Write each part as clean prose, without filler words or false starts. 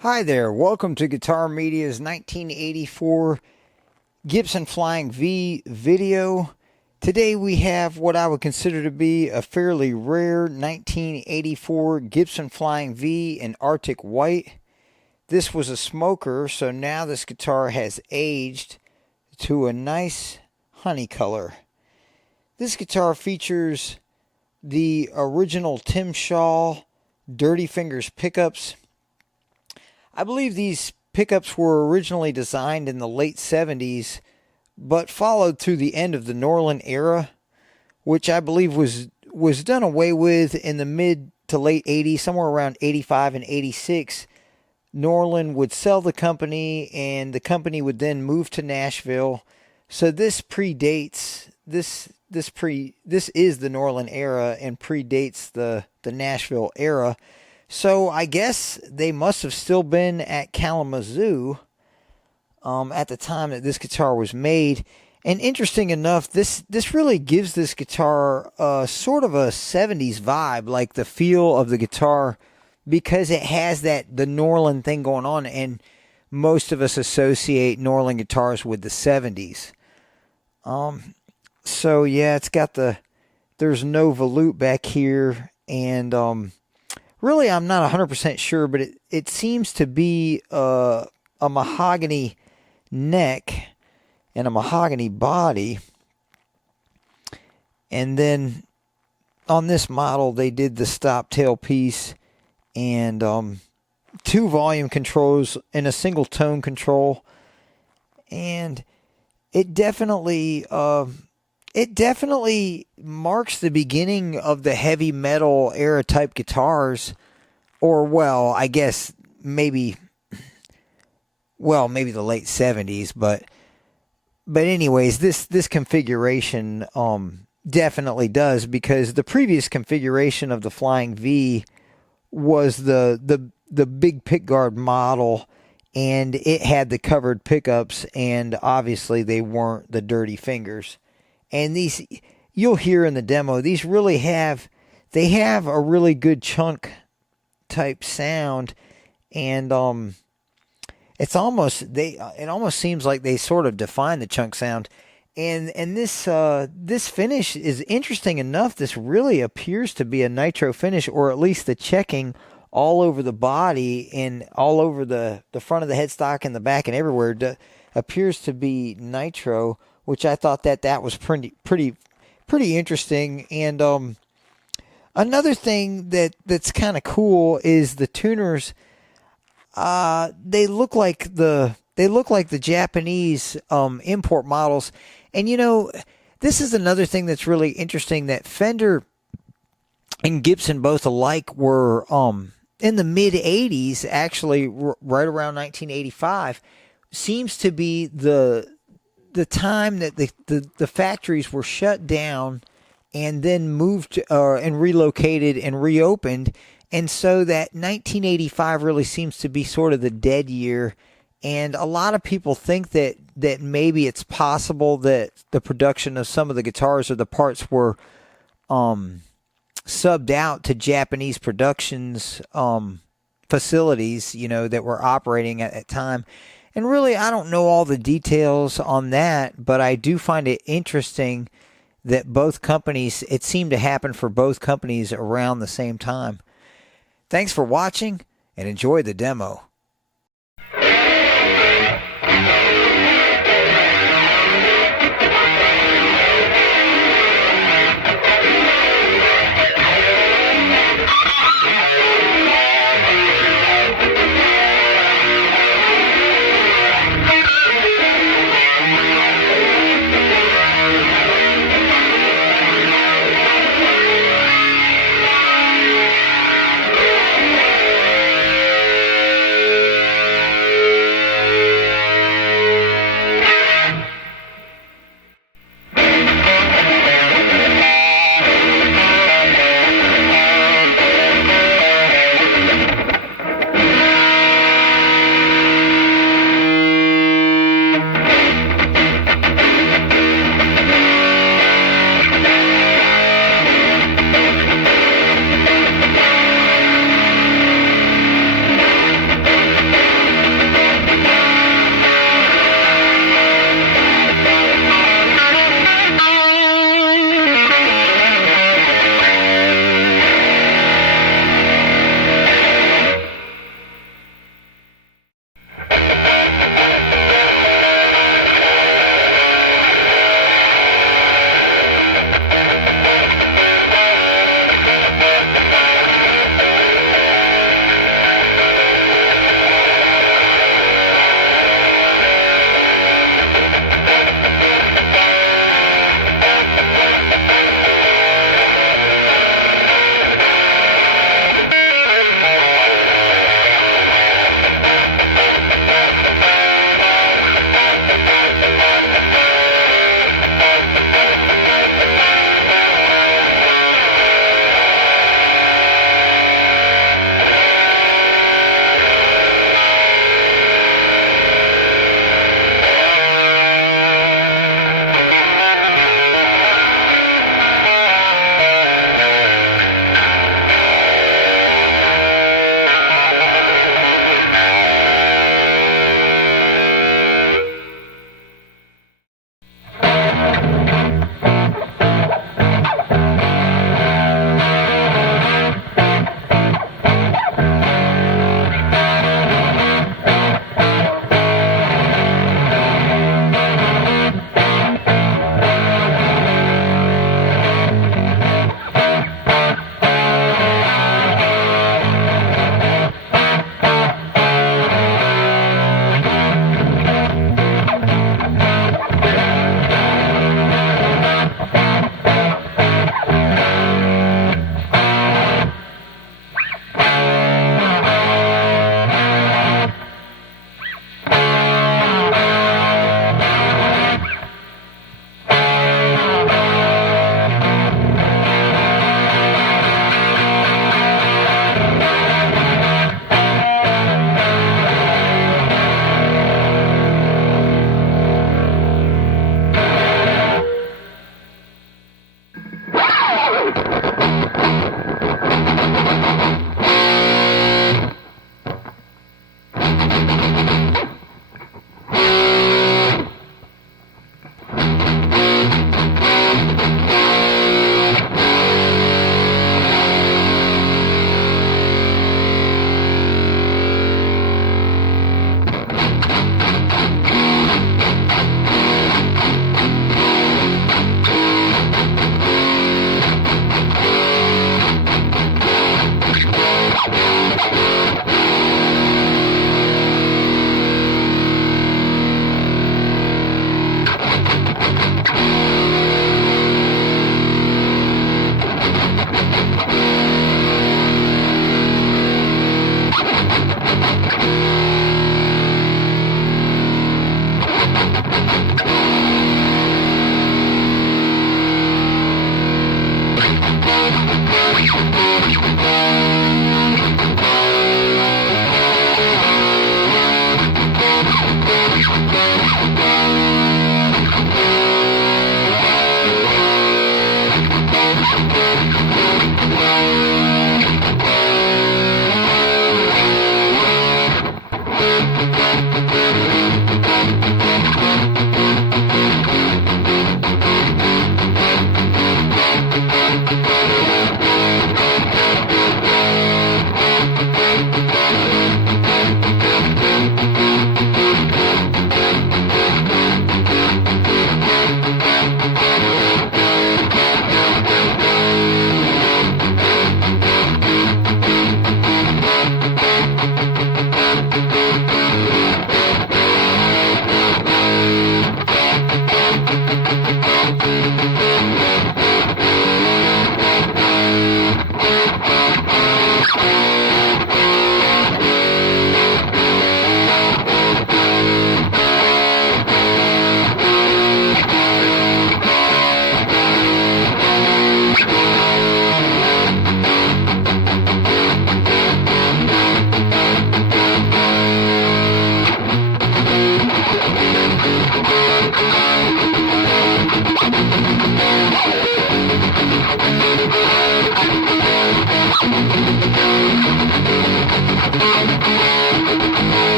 Hi there, welcome to Guitar Media's 1984 Gibson Flying V video. Today we have what I would consider to be a fairly rare 1984 Gibson Flying V in Arctic White. This was a smoker, so now this guitar has aged to a nice honey color. This guitar features the original Tim Shaw Dirty Fingers pickups. I believe these pickups were originally designed in the late 70s, but followed through the end of the Norlin era, which I believe was done away with in the mid to late 80s, somewhere around 85 and 86. Norlin would sell the company, and the company would then move to Nashville. So this predates this is the Norlin era and predates the Nashville era. So I guess they must have still been at Kalamazoo at the time that this guitar was made. And interesting enough, this really gives this guitar sort of a 70s vibe, like the feel of the guitar, because it has the Norlin thing going on, and most of us associate Norlin guitars with the 70s. So yeah, it's got there's no volute back here, and really, I'm not 100% sure, but it seems to be a mahogany neck and a mahogany body. And then on this model, they did the stop tail piece and two volume controls and a single tone control. And it definitely marks the beginning of the heavy metal era type guitars, or well, I guess maybe the late 70s, but anyways, this configuration definitely does, because the previous configuration of the Flying V was the big pickguard model, and it had the covered pickups, and obviously they weren't the Dirty Fingers. And these, you'll hear in the demo, these really have a really good chunk type sound, and it almost seems like they sort of define the chunk sound. And this finish is interesting enough. This really appears to be a nitro finish, or at least the checking all over the body and all over the front of the headstock and the back and everywhere appears to be nitro, which I thought that was pretty interesting. And another thing that's kind of cool is the tuners. They look like the Japanese import models. And this is another thing that's really interesting, that Fender and Gibson both alike were in the mid 80s, actually right around 1985 seems to be the time that the factories were shut down and then moved and relocated and reopened. And so that 1985 really seems to be sort of the dead year. And a lot of people think that maybe it's possible that the production of some of the guitars or the parts were subbed out to Japanese productions facilities, that were operating at that time. And really, I don't know all the details on that, but I do find it interesting that both companies, it seemed to happen for both companies around the same time. Thanks for watching, and enjoy the demo.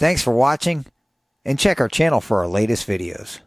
Thanks for watching, and check our channel for our latest videos.